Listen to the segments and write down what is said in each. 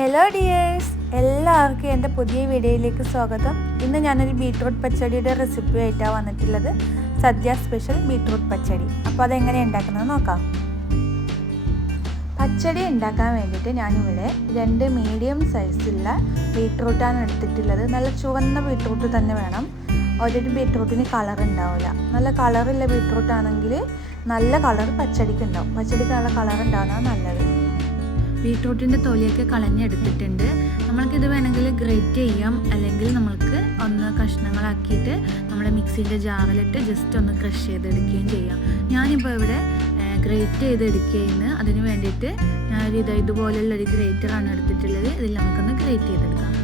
Hello dears, എല്ലാവർക്കും എൻ്റെ പുതിയ വീഡിയോയിലേക്ക് സ്വാഗതം. ഇന്ന് ഞാനൊരു ബീട്രൂട്ട് പച്ചടിയുടെ റെസിപ്പി ആയിട്ടാണ് വന്നിട്ടുള്ളത്. സദ്യ സ്പെഷ്യൽ ബീട്രൂട്ട് പച്ചടി. അപ്പോൾ അതെങ്ങനെ ഉണ്ടാക്കുന്നത് നോക്കാം. പച്ചടി ഉണ്ടാക്കാൻ വേണ്ടിയിട്ട് ഞാനിവിടെ 2 മീഡിയം സൈസുള്ള ബീട്രൂട്ടാണ് എടുത്തിട്ടുള്ളത്. നല്ല ചുവന്ന ബീട്രൂട്ട് തന്നെ വേണം. ഒരു ബീട്രൂട്ടിന് കളർ ഉണ്ടാവില്ല. നല്ല കളറുള്ള ബീട്രൂട്ടാണെങ്കിൽ നല്ല കളർ പച്ചടിക്ക് ഉണ്ടാവും. പച്ചടിക്ക് നല്ല കളർ ഉണ്ടാകുന്നതാണ് നല്ലത്. ബീട്രൂട്ടിൻ്റെ തൊലിയൊക്കെ കളഞ്ഞെടുത്തിട്ടുണ്ട്. നമ്മൾക്കിത് വേണമെങ്കിൽ ഗ്രേറ്റ് ചെയ്യാം, അല്ലെങ്കിൽ നമ്മൾക്ക് ഒന്ന് കഷ്ണങ്ങളാക്കിയിട്ട് നമ്മുടെ മിക്സിൻ്റെ ജാറിലിട്ട് ജസ്റ്റ് ഒന്ന് ക്രഷ് ചെയ്തെടുക്കുകയും ചെയ്യാം. ഞാനിപ്പോൾ ഇവിടെ ഗ്രേറ്റ് ചെയ്തെടുക്കുകയെന്ന് അതിന് വേണ്ടിയിട്ട് ഞാനൊരു ഇതുപോലുള്ളൊരു ഗ്രേറ്ററാണ് എടുത്തിട്ടുള്ളത്. ഇതിൽ നമുക്കൊന്ന് ഗ്രേറ്റ് ചെയ്തെടുക്കാം.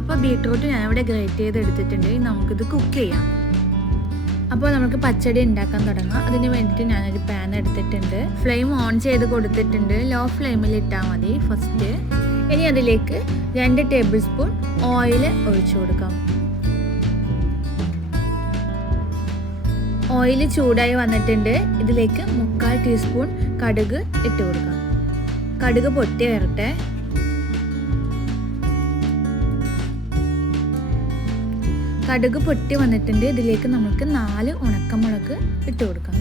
അപ്പോൾ ബീട്രൂട്ട് ഞാനിവിടെ ഗ്രേറ്റ് ചെയ്തെടുത്തിട്ടുണ്ട്. നമുക്കിത് കുക്ക് ചെയ്യാം. അപ്പോൾ നമുക്ക് പച്ചടി ഉണ്ടാക്കാൻ തുടങ്ങാം. അതിന് വേണ്ടിയിട്ട് ഞാനൊരു പാൻ എടുത്തിട്ടുണ്ട്. ഫ്ലെയിം ഓൺ ചെയ്ത് കൊടുത്തിട്ടുണ്ട്. ലോ ഫ്ലെയിമിൽ ഇട്ടാൽ മതി ഫസ്റ്റ്. ഇനി അതിലേക്ക് 2 ടേബിൾ സ്പൂൺ ഓയിൽ ഒഴിച്ചു കൊടുക്കാം. ഓയിൽ ചൂടായി വന്നിട്ടുണ്ട്. ഇതിലേക്ക് 3/4 ടീസ്പൂൺ കടുക് ഇട്ട് കൊടുക്കാം. കടുക് പൊട്ടി വരട്ടെ. കടുക് പൊട്ടി വന്നിട്ടുണ്ട്. ഇതിലേക്ക് നമുക്ക് 4 ഉണക്കമുളക് ഇട്ട് കൊടുക്കാം.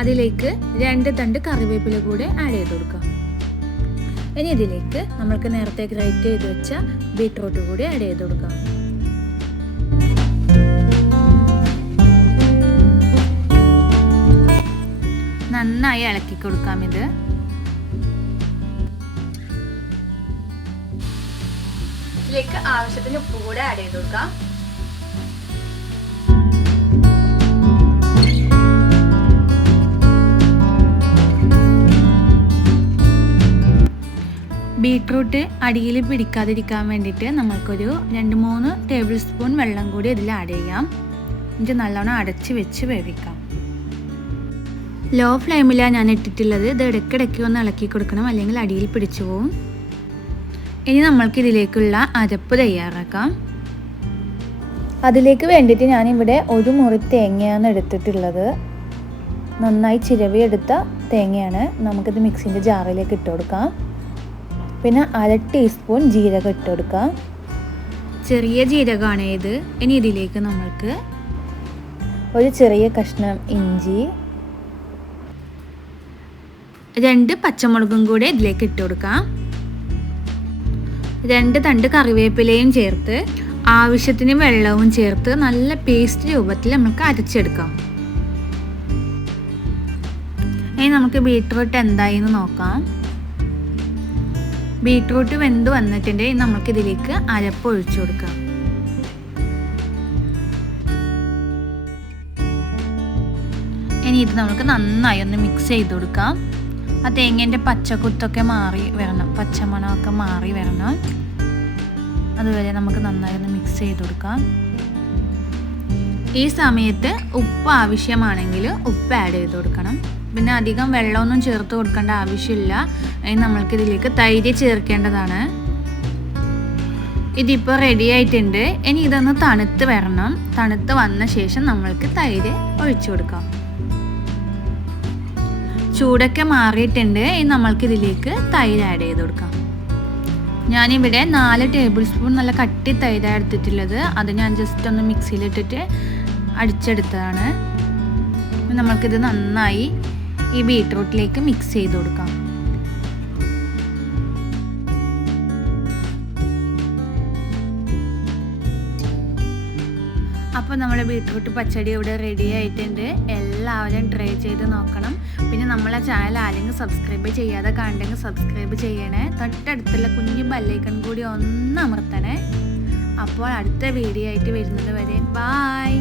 അതിലേക്ക് 2 തണ്ട് കറിവേപ്പില കൂടെ ആഡ് ചെയ്ത് കൊടുക്കാം. ഇനി ഇതിലേക്ക് നമ്മൾക്ക് നേരത്തെ ഗ്രേറ്റ് ചെയ്ത് വെച്ച ബീട്രൂട്ട് കൂടി ആഡ് ചെയ്ത് കൊടുക്കാം. നന്നായി ഇളക്കി കൊടുക്കാം. ഇതിലേക്ക് ആവശ്യത്തിന് ഉപ്പ് കൂടെ ആഡ് ചെയ്ത് കൊടുക്കാം. ബീട്രൂട്ട് അടിയിൽ പിടിക്കാതിരിക്കാൻ വേണ്ടിയിട്ട് നമ്മൾക്കൊരു 2-3 ടേബിൾ സ്പൂൺ വെള്ളം കൂടി ഇതിൽ ആഡ് ചെയ്യാം. എന്നിട്ട് നല്ലോണം അടച്ച് വെച്ച് വേവിക്കാം. ലോ ഫ്ലെയിമിലാണ് ഞാൻ ഇട്ടിട്ടുള്ളത്. ഇത് ഇടയ്ക്കിടയ്ക്ക് ഒന്ന് ഇളക്കി കൊടുക്കണം, അല്ലെങ്കിൽ അടിയിൽ പിടിച്ചു പോവും. ഇനി നമ്മൾക്ക് ഇതിലേക്കുള്ള അരപ്പ് തയ്യാറാക്കാം. അതിലേക്ക് വേണ്ടിയിട്ട് ഞാനിവിടെ 1 മുറി തേങ്ങയാണ് എടുത്തിട്ടുള്ളത്. നന്നായി ചിരവിയെടുത്ത തേങ്ങയാണ്. നമുക്കിത് മിക്സിൻ്റെ ജാറിലേക്ക് ഇട്ട് കൊടുക്കാം. പിന്നെ 1/2 ടീസ്പൂൺ ജീരകം ഇട്ട് കൊടുക്കാം. ചെറിയ ജീരകമാണ് ഇത്. ഇനി ഇതിലേക്ക് നമ്മൾക്ക് ഒരു ചെറിയ കഷ്ണം ഇഞ്ചി, 2 പച്ചമുളകും കൂടെ ഇതിലേക്ക് ഇട്ട് കൊടുക്കാം. 2 തണ്ട് കറിവേപ്പിലയും ചേർത്ത് ആവശ്യത്തിന് വെള്ളവും ചേർത്ത് നല്ല പേസ്റ്റ് രൂപത്തിൽ നമുക്ക് അരച്ചെടുക്കാം. ഇനി നമുക്ക് ബീട്രൂട്ട് എന്തായി എന്ന് നോക്കാം. ബീട്രൂട്ട് വെന്ത് വന്നിട്ടുണ്ട്. നമുക്ക് ഇതിലേക്ക് അരപ്പ് ഒഴിച്ചു കൊടുക്കാം. ഇനി ഇത് നമുക്ക് നന്നായി ഒന്ന് മിക്സ് ചെയ്ത് കൊടുക്കാം. ആ തേങ്ങേൻ്റെ പച്ചക്കുത്തൊക്കെ മാറി വരണം, പച്ചമണമൊക്കെ മാറി വരണം. അതുവരെ നമുക്ക് നന്നായി ഒന്ന് മിക്സ് ചെയ്ത് കൊടുക്കാം. ഈ സമയത്ത് ഉപ്പ് ആവശ്യമാണെങ്കിൽ ഉപ്പ് ആഡ് ചെയ്ത് കൊടുക്കണം. പിന്നെ അധികം വെള്ളമൊന്നും ചേർത്ത് കൊടുക്കേണ്ട ആവശ്യമില്ല. നമ്മൾക്കിതിലേക്ക് തൈര് ചേർക്കേണ്ടതാണ്. ഇതിപ്പോൾ റെഡി ആയിട്ടുണ്ട്. ഇനി ഇതൊന്ന് തണുത്ത് വരണം. തണുത്ത് വന്ന ശേഷം നമ്മൾക്ക് തൈര് ഒഴിച്ചു കൊടുക്കാം. ചൂടൊക്കെ മാറിയിട്ടുണ്ട്. ഇനി നമ്മൾക്കിതിലേക്ക് തൈര് ആഡ് ചെയ്ത് കൊടുക്കാം. ഞാനിവിടെ 4 ടേബിൾ സ്പൂൺ നല്ല കട്ടി തൈരാണ് എടുത്തിട്ടുള്ളത്. അത് ഞാൻ ജസ്റ്റ് ഒന്ന് മിക്സിയിലിട്ടിട്ട് അടിച്ചെടുത്തതാണ്. നമ്മൾക്കിത് നന്നായി ഈ ബീട്രൂട്ടിലേക്ക് മിക്സ് ചെയ്ത് കൊടുക്കാം. അപ്പോൾ നമ്മുടെ ബീട്രൂട്ട് പച്ചടി ഇവിടെ റെഡി ആയിട്ടുണ്ട്. എല്ലാവരും ട്രൈ ചെയ്ത് നോക്കണം. പിന്നെ നമ്മളെ ചാനൽ ആരെങ്കിലും സബ്സ്ക്രൈബ് ചെയ്യാതെ കണ്ടെങ്കിൽ സബ്സ്ക്രൈബ് ചെയ്യണേ. തൊട്ടടുത്തുള്ള കുഞ്ഞു ബെല്ലൈക്കൺ കൂടി ഒന്ന് അമർത്തണേ. അപ്പോൾ അടുത്ത വീഡിയോ ആയിട്ട് വരുന്നത് വരെ ബായ്.